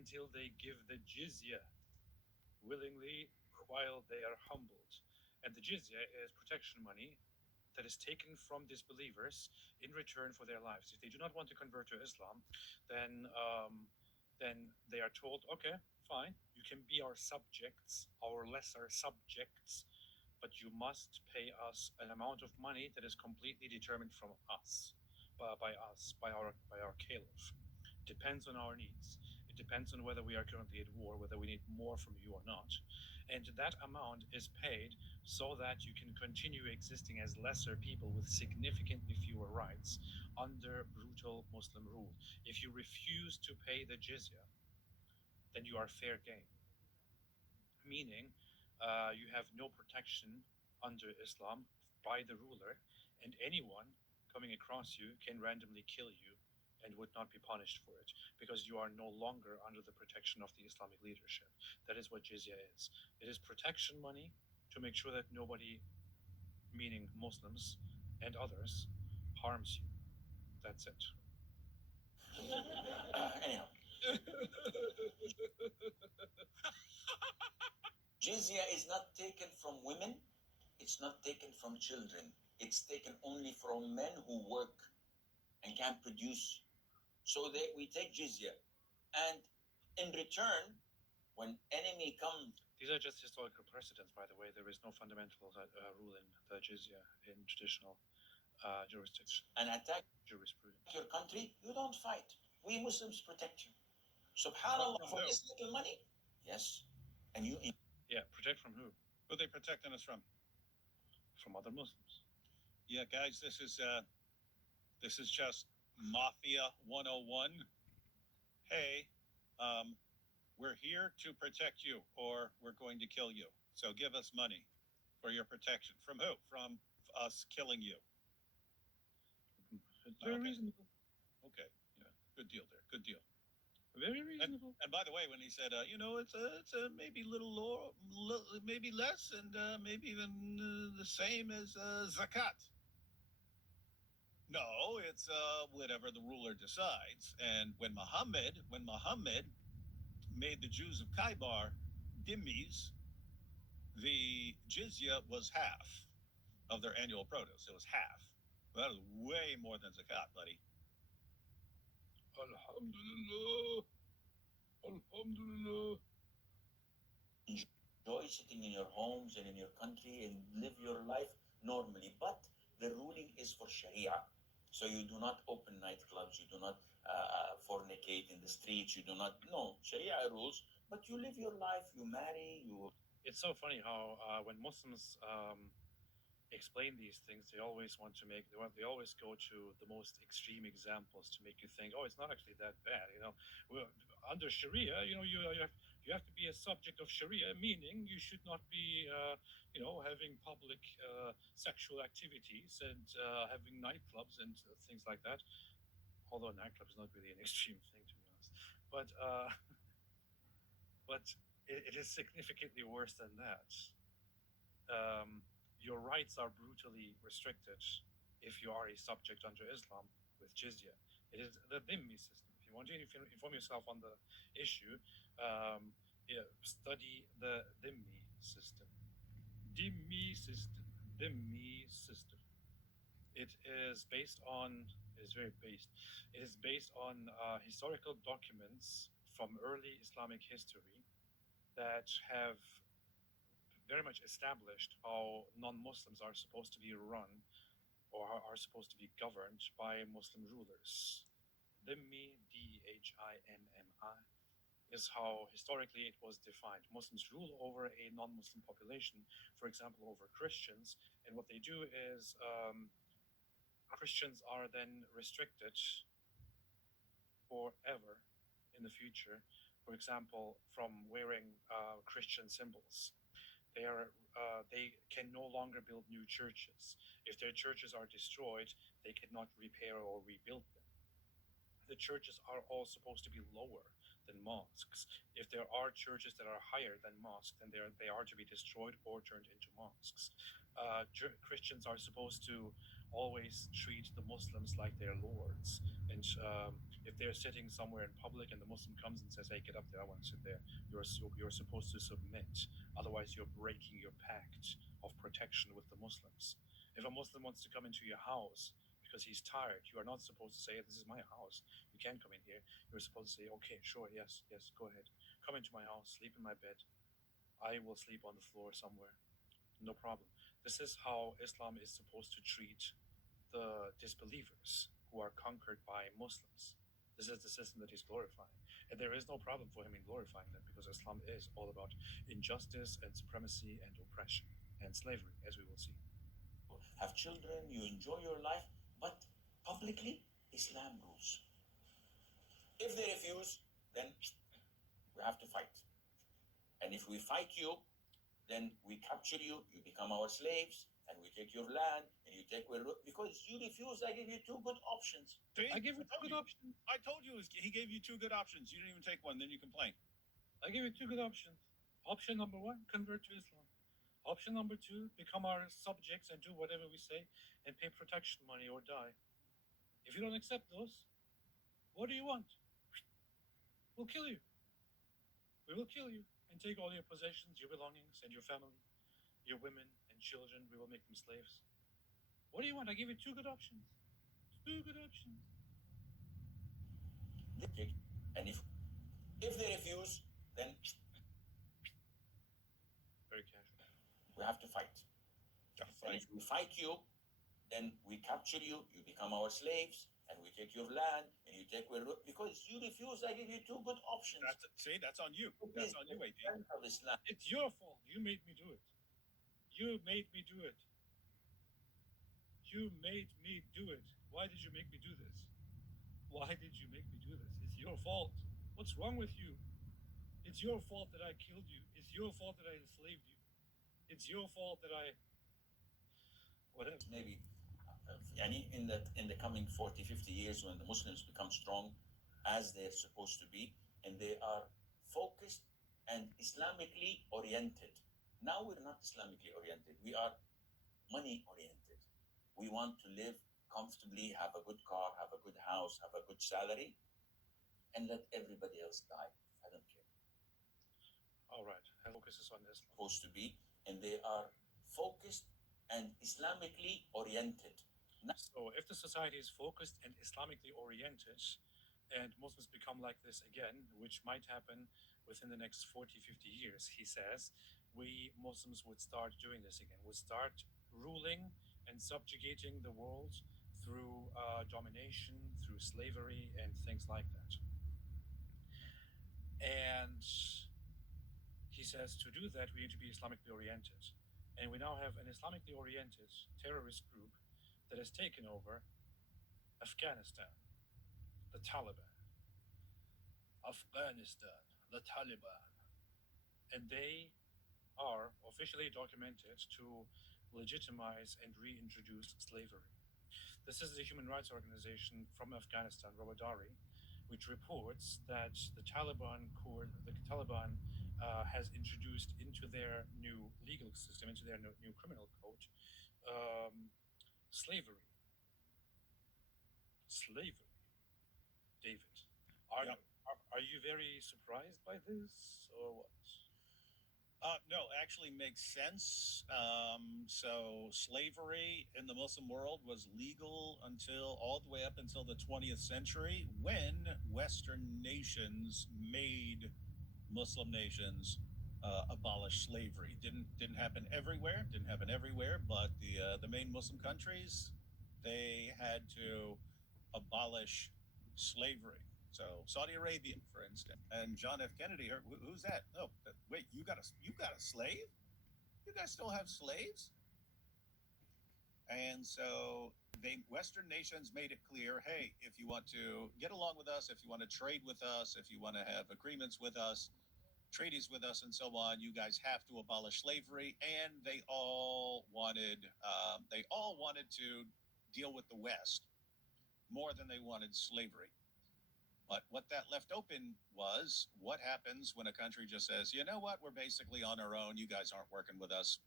until they give the jizya willingly while they are humbled. And the jizya is protection money that is taken from disbelievers in return for their lives. If they do not want to convert to Islam, then they are told, okay, fine, you can be our subjects, our lesser subjects, but you must pay us an amount of money that is completely determined from us, by our caliph. Depends on our needs. It depends on whether we are currently at war, whether we need more from you or not. And that amount is paid so that you can continue existing as lesser people with significantly fewer rights under brutal Muslim rule. If you refuse to pay the jizya, then you are fair game. Meaning, you have no protection under Islam by the ruler, and anyone coming across you can randomly kill you and would not be punished for it, because you are no longer under the protection of the Islamic leadership. That is what jizya is. It is protection money to make sure that nobody, meaning Muslims and others, harms you. That's it. Anyhow. Jizya is not taken from women, it's not taken from children. It's taken only from men who work and can produce. So we take jizya. And in return, when enemy come... These are just historical precedents, by the way. There is no fundamental rule in the jizya in traditional jurisdiction. And attack jurisprudence. Your country, you don't fight. We Muslims protect you. SubhanAllah, for this little money? Yes. And you... Yeah, protect from who? Who are they protecting us from? From other Muslims. Yeah, guys, this is just Mafia 101. Hey, we're here to protect you, or we're going to kill you. So give us money for your protection. From who? From us killing you. Very reasonable. Okay, yeah, good deal there. Good deal. Very reasonable. And by the way, when he said, it's maybe maybe less, and maybe even the same as zakat. No, it's whatever the ruler decides. And when Muhammad made the Jews of Khaybar dhimmis, the jizya was half of their annual produce. It was half. That was way more than zakat, buddy. Alhamdulillah. Alhamdulillah. Enjoy sitting in your homes and in your country and live your life normally. But the ruling is for Sharia. So you do not open nightclubs, you do not fornicate in the streets, you do not... No, Sharia rules, but you live your life, you marry, you... It's so funny how when Muslims explain these things, they always go to the most extreme examples to make you think, oh, it's not actually that bad. Under Sharia, you have to be a subject of Sharia, meaning you should not be, having public sexual activities and having nightclubs and things like that. Although a nightclub is not really an extreme thing, to be honest. But it is significantly worse than that. Your rights are brutally restricted if you are a subject under Islam with jizya. It is the dhimmi system. If you want to inform yourself on the issue, study the dhimmi system. Dhimmi system. It is based on historical documents from early Islamic history that have very much established how non-Muslims are supposed to be run or are supposed to be governed by Muslim rulers. Dhimmi, D-H-I-M-M-I, is how historically it was defined. Muslims rule over a non-Muslim population, for example, over Christians, and what they do is Christians are then restricted forever in the future, for example, from wearing Christian symbols. They can no longer build new churches. If their churches are destroyed, they cannot repair or rebuild them. The churches are all supposed to be lower than mosques. If there are churches that are higher than mosques, then they are to be destroyed or turned into mosques. Christians are supposed to always treat the Muslims like their lords. And If they're sitting somewhere in public and the Muslim comes and says, "Hey, get up there, I want to sit there," you're supposed to submit. Otherwise, you're breaking your pact of protection with the Muslims. If a Muslim wants to come into your house because he's tired, you are not supposed to say, "This is my house. You can't come in here." You're supposed to say, "Okay, sure, yes, go ahead. Come into my house, sleep in my bed. I will sleep on the floor somewhere. No problem." This is how Islam is supposed to treat the disbelievers who are conquered by Muslims. This is the system that he's glorifying. And there is no problem for him in glorifying that, because Islam is all about injustice and supremacy and oppression and slavery, as we will see. Have children, you enjoy your life, but publicly, Islam rules. If they refuse, then we have to fight. And if we fight you, then we capture you, you become our slaves, and we take your land, and you take where, because you refuse, I give you two good options. See? I give you two good options. I told you he gave you two good options. You didn't even take one, then you complain. I give you two good options. Option number one, convert to Islam. Option number two, become our subjects and do whatever we say and pay protection money or die. If you don't accept those, what do you want? We'll kill you. We will kill you and take all your possessions, your belongings, and your family, your women and children. We will make them slaves. What do you want? I give you two good options. Two good options. And if they refuse, then Very casual. we have to fight. And if we fight you, then we capture you, you become our slaves, and we take your land, and you take where, because you refuse, I give you two good options. That's on you. That's on you, AD. It's your fault. You made me do it. You made me do it. You made me do it. Why did you make me do this? Why did you make me do this? It's your fault. What's wrong with you? It's your fault that I killed you. It's your fault that I enslaved you. It's your fault that I... Whatever. Maybe in the coming 40, 50 years, when the Muslims become strong as they're supposed to be, and they are focused and Islamically oriented. Now we're not Islamically oriented. We are money oriented. We want to live comfortably, have a good car, have a good house, have a good salary, and let everybody else die. I don't care. All right. And focuses on Islam. Supposed to be, and they are focused and Islamically oriented. So if the society is focused and Islamically oriented, and Muslims become like this again, which might happen within the next 40, 50 years, he says, we Muslims would start doing this again, would start ruling and subjugating the world through domination, through slavery, and things like that. And he says to do that, we need to be Islamically oriented. And we now have an Islamically oriented terrorist group that has taken over Afghanistan, the Taliban. Afghanistan, the Taliban. And they are officially documented to legitimize and reintroduce slavery. This is the human rights organization from Afghanistan, Rawadari, which reports that the Taliban has introduced into their new legal system, into their new criminal code, slavery. David, are you very surprised by this, or what? No, actually makes sense. So slavery in the Muslim world was legal until all the way up until the 20th century, when Western nations made Muslim nations abolish slavery. Didn't happen everywhere. But the main Muslim countries, they had to abolish slavery. So Saudi Arabia, for instance, and John F. Kennedy. Who's that? Oh, wait, you got a slave? You guys still have slaves? And so Western nations made it clear, hey, if you want to get along with us, if you want to trade with us, if you want to have agreements with us, treaties with us, and so on, you guys have to abolish slavery. And they all wanted to deal with the West more than they wanted slavery. But what that left open was, what happens when a country just says, you know what, we're basically on our own, you guys aren't working with us,